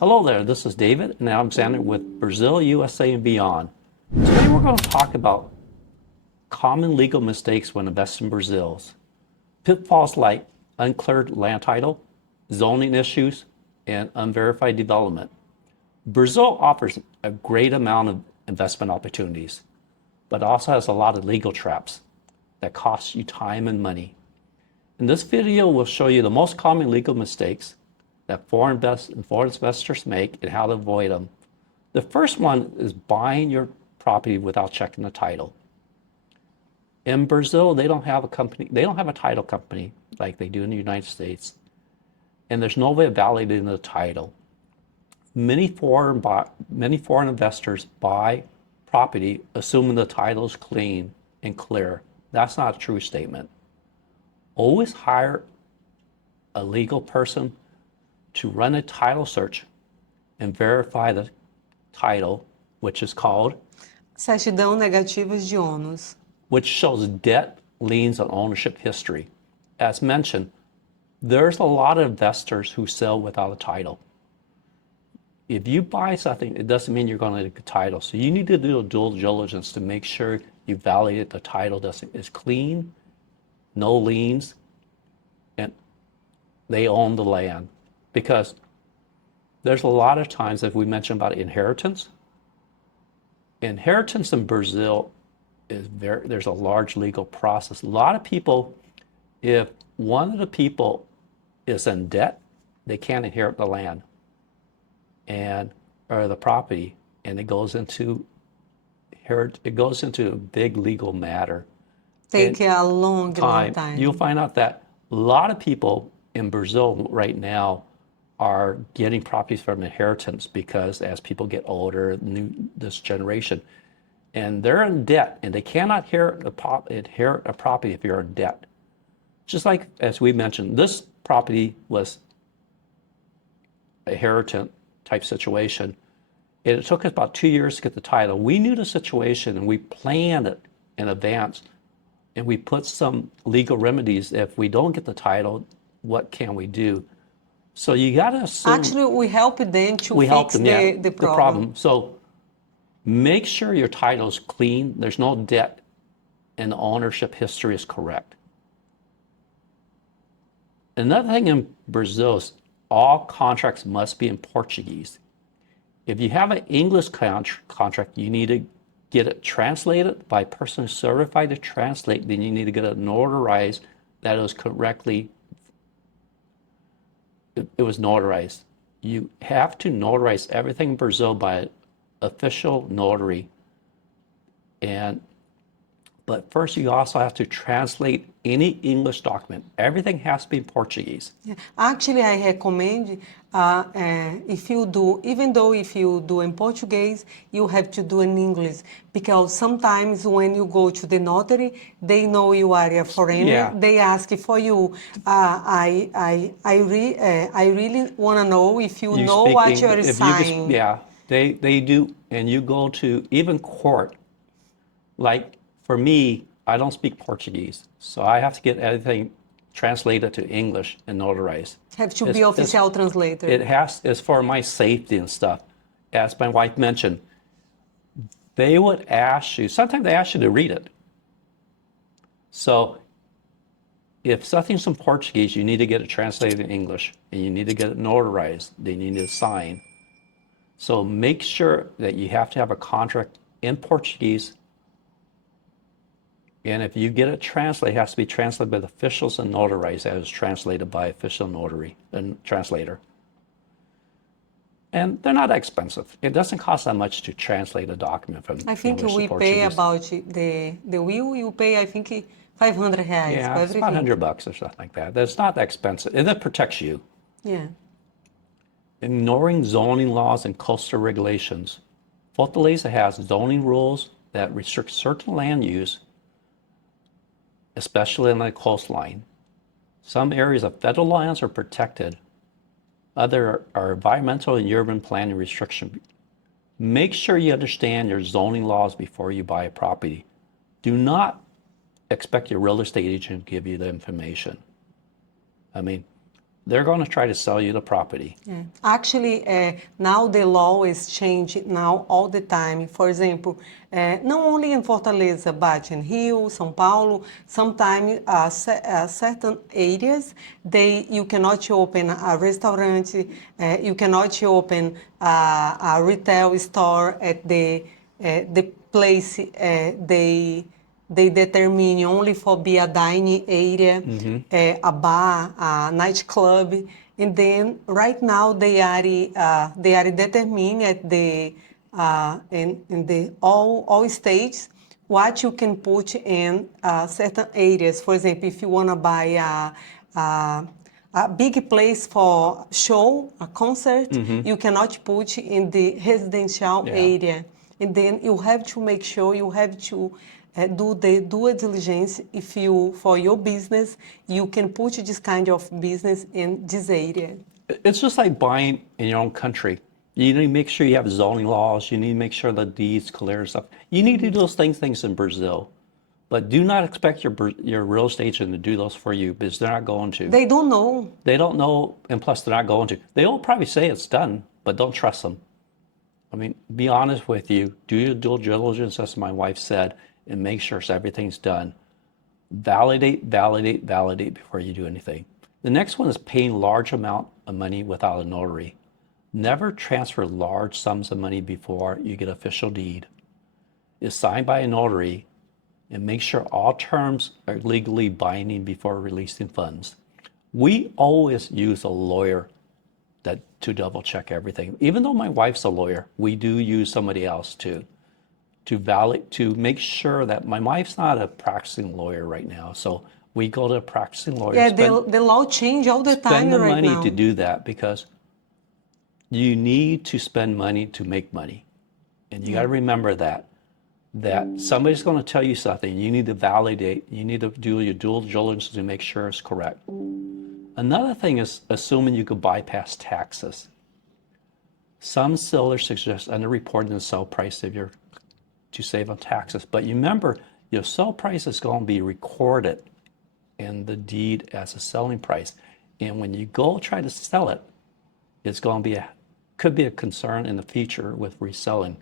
Hello there, this is David and Alexander with Brazil, USA, and beyond. Today we're going to talk about common legal mistakes when investing in Brazil. Pitfalls like uncleared land title, zoning issues, and unverified development. Brazil offers a great amount of investment opportunities, but also has a lot of legal traps that cost you time and money. In this video, we'll show you the most common legal mistakes that foreign investors make and how to avoid them. The first one is buying your property without checking the title. In Brazil, they don't have a title company like they do in the United States, and there's no way of validating the title. Many foreign investors buy property assuming the title is clean and clear. That's not a true statement. Always hire a legal person to run a title search and verify the title, which is called Certidão negativa de ônus, which shows debt, liens, and ownership history. As mentioned, there's a lot of investors who sell without a title. If you buy something, it doesn't mean you're going to get a title. So you need to do a due diligence to make sure you validate the title is clean, no liens, and they own the land. Because there's a lot of times, as we mentioned about inheritance in Brazil there's a large legal process. A lot of people, if one of the people is in debt, they can't inherit the land or the property, and it goes into a big legal matter. take a long time. You'll find out that a lot of people in Brazil right now are getting properties from inheritance because as people get older, this generation, and they're in debt, and they cannot inherit a property if you're in debt. Just like, as we mentioned, this property was a inheritance type situation. It took us about 2 years to get the title. We knew the situation, and we planned it in advance, and we put some legal remedies. If we don't get the title, what can we do? So you got to assume. Actually, we help them to fix the problem. So make sure your title is clean, there's no debt, and the ownership history is correct. Another thing in Brazil is all contracts must be in Portuguese. If you have an English contract, you need to get it translated by a person who's certified to translate. Then you need to get it notarized that it was correctly. It was notarized. You have to notarize everything in Brazil by an official notary. But first you also have to translate any English document. Everything has to be in Portuguese. Yeah. Actually, I recommend if you do in Portuguese, you have to do in English, because sometimes when you go to the notary, they know you are a foreigner. Yeah. They ask for you. I really want to know if you know what you're signing. They do, and you go to even court. Like for me, I don't speak Portuguese, so I have to get everything translated to English and notarized. Have to be official translator. It's for my safety and stuff. As my wife mentioned, they would ask you, sometimes they ask you to read it. So if something's in Portuguese, you need to get it translated in English, and you need to get it notarized, then you need to sign. So make sure that you have to have a contract in Portuguese. And if you get it translated, it has to be translated by the officials and notarized as translated by official notary and translator. And they're not expensive. It doesn't cost that much to translate a document from I think English we to Portuguese. pay about the will. You pay, I think, 500 reais. Yeah, it's about $100 or something like that. That's not that expensive, and that protects you. Yeah. Ignoring zoning laws and coastal regulations. Fortaleza has zoning rules that restrict certain land use, especially on the coastline. Some areas of federal lands are protected. Other are environmental and urban planning restrictions. Make sure you understand your zoning laws before you buy a property. Do not expect your real estate agent to give you the information. I mean, they're going to try to sell you the property. Yeah. Actually, now the law is changed now all the time. For example, not only in Fortaleza, but in Rio, São Paulo, sometimes certain areas, you cannot open a restaurant, you cannot open a retail store at the place they determine only for be a dining area, a bar, a nightclub, and then right now they are determining at the in the all states what you can put in certain areas. For example, if you want to buy a big place for show, a concert, you cannot put in the residential Yeah. area. And then you have to make sure you have to do the due diligence if you, for your business, you can put this kind of business in this area. It's just like buying in your own country. You need to make sure you have zoning laws. You need to make sure the deeds clear and stuff. You need to do those things in Brazil. But do not expect your real estate agent to do those for you, because they're not going to. They don't know. They don't know, and plus they're not going to. They'll probably say it's done, but don't trust them. I mean, be honest with you. Do your due diligence, as my wife said, and make sure everything's done. Validate before you do anything. The next one is paying large amount of money without a notary. Never transfer large sums of money before you get official deed. It's signed by a notary, and make sure all terms are legally binding before releasing funds. We always use a lawyer to double check everything. Even though my wife's a lawyer, we do use somebody else to make sure that my wife's not a practicing lawyer right now. So we go to a practicing lawyer. Yeah, the law change all the time Spend the right money now. to do that, because you need to spend money to make money. And you got to remember that somebody's going to tell you something. You need to validate. You need to do your due diligence to make sure it's correct. Another thing is assuming you could bypass taxes. Some sellers suggest underreporting the sell price to save on taxes. But you remember, your sell price is going to be recorded in the deed as a selling price. And when you go try to sell it, it's going to be could be a concern in the future with reselling.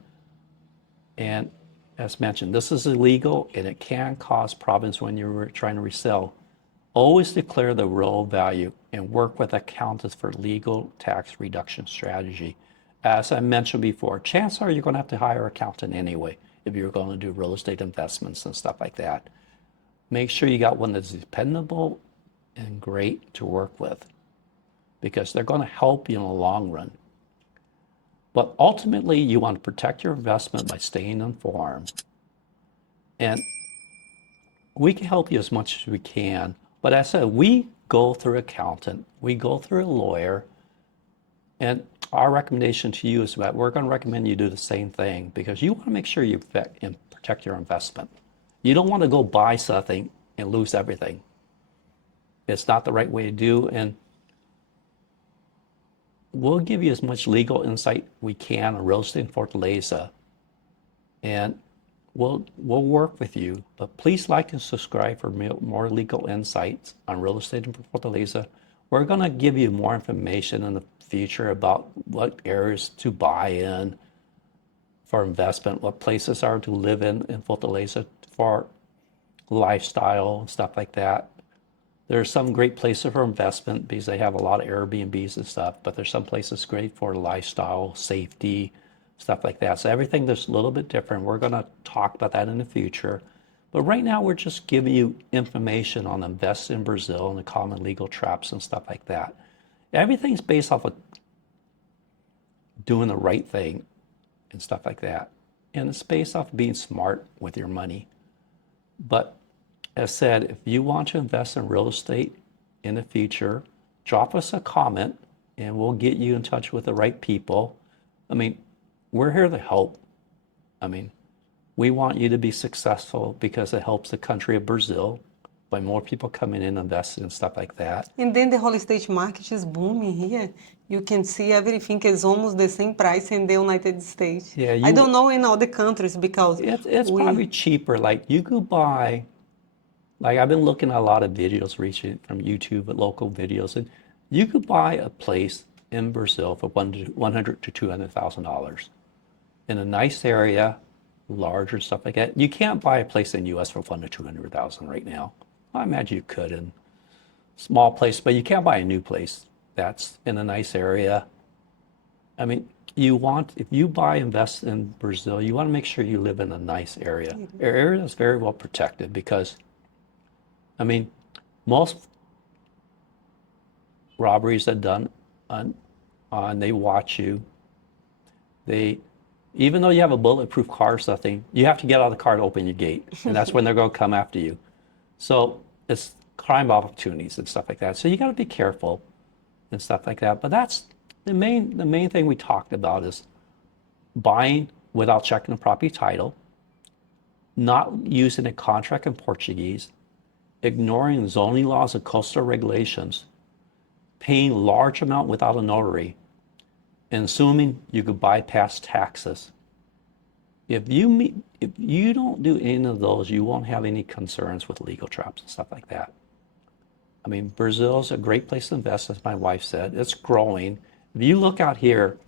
And as mentioned, this is illegal, and it can cause problems when you're trying to resell. Always declare the real value and work with accountants for legal tax reduction strategy. As I mentioned before, chances are you're going to have to hire an accountant anyway if you're going to do real estate investments and stuff like that. Make sure you got one that's dependable and great to work with, because they're going to help you in the long run. But ultimately, you want to protect your investment by staying informed. And we can help you as much as we can. But as I said, we go through an accountant, we go through a lawyer, and our recommendation to you is that we're going to recommend you do the same thing, because you want to make sure you protect your investment. You don't want to go buy something and lose everything. It's not the right way to do, and we'll give you as much legal insight we can on real estate in Fortaleza, and we'll work with you. But please like and subscribe for more legal insights on real estate in Fortaleza. We're going to give you more information in the future about what areas to buy in for investment, what places are to live in Fortaleza for lifestyle and stuff like that. There's some great places for investment because they have a lot of Airbnbs and stuff, but there's some places great for lifestyle, safety, stuff like that. So everything that's a little bit different. We're going to talk about that in the future. But right now, we're just giving you information on investing in Brazil and the common legal traps and stuff like that. Everything's based off of doing the right thing and stuff like that. And it's based off of being smart with your money. But as said, if you want to invest in real estate in the future, drop us a comment and we'll get you in touch with the right people. I mean, we're here to help. I mean, we want you to be successful because it helps the country of Brazil by more people coming in, investing and stuff like that. And then the whole estate market is booming here. You can see everything is almost the same price in the United States. Yeah, I don't know in other countries because it's probably cheaper. Like you could buy, like I've been looking at a lot of videos recently from YouTube, local videos, and You could buy a place in Brazil for $100,000 to $200,000 in a nice area, larger stuff like that. You can't buy a place in the U.S. for $100,000 to $200,000 right now. I imagine you could in small place, but you can't buy a new place that's in a nice area. I mean, if you invest in Brazil, you want to make sure you live in a nice area, an area that's very well protected because, I mean, most robberies are done they watch you. Even though you have a bulletproof car or something, you have to get out of the car to open your gate, and that's when they're going to come after you. So it's crime opportunities and stuff like that. So you got to be careful and stuff like that. But that's the main thing we talked about is buying without checking the property title, not using a contract in Portuguese, ignoring zoning laws and coastal regulations, paying large amount without a notary, and assuming you could bypass taxes. If you don't do any of those, you won't have any concerns with legal traps and stuff like that. I mean, Brazil's a great place to invest, as my wife said. It's growing. If you look out here,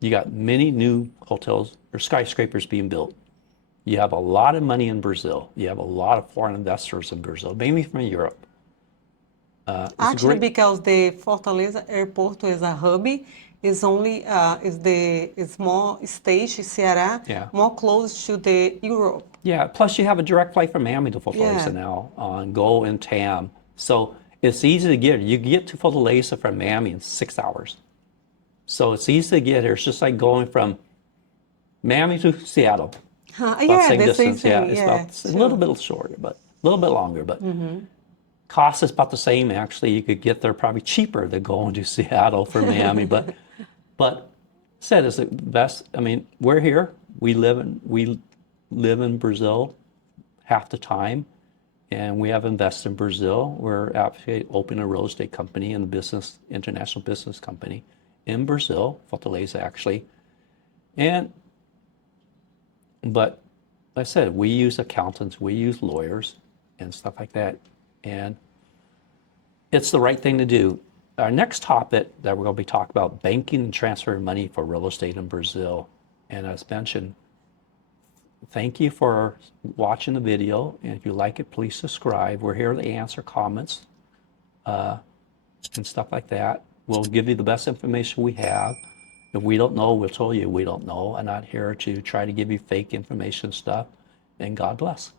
you got many new hotels or skyscrapers being built. You have a lot of money in Brazil. You have a lot of foreign investors in Brazil, mainly from Europe. Actually, because the Fortaleza airport is a hub, is only is more stage Ceará, Yeah. more close to the Europe. Yeah, plus you have a direct flight from Miami to Fortaleza Yeah. now on Go and TAM. So it's easy to get. You get to Fortaleza from Miami in 6 hours. So it's easy to get here. It's just like going from Miami to Seattle. About Yeah, same the distance. same Yeah, thing. it's Yeah, about a little bit shorter, but a little bit longer. But cost is about the same. Actually, you could get there probably cheaper than going to Seattle from Miami. But said it's the best. I mean, we're here. We live in Brazil half the time, and we have invested in Brazil. We're actually opening a real estate company and international business company in Brazil, Fortaleza actually. But like I said, we use accountants, we use lawyers and stuff like that. And it's the right thing to do. Our next topic that we're going to be talking about, banking and transferring money for real estate in Brazil. And as mentioned, thank you for watching the video. And if you like it, please subscribe. We're here to answer comments and stuff like that. We'll give you the best information we have. If we don't know, we'll tell you we don't know. I'm not here to try to give you fake information stuff. And God bless.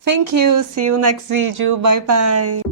Thank you. See you next video. Bye bye.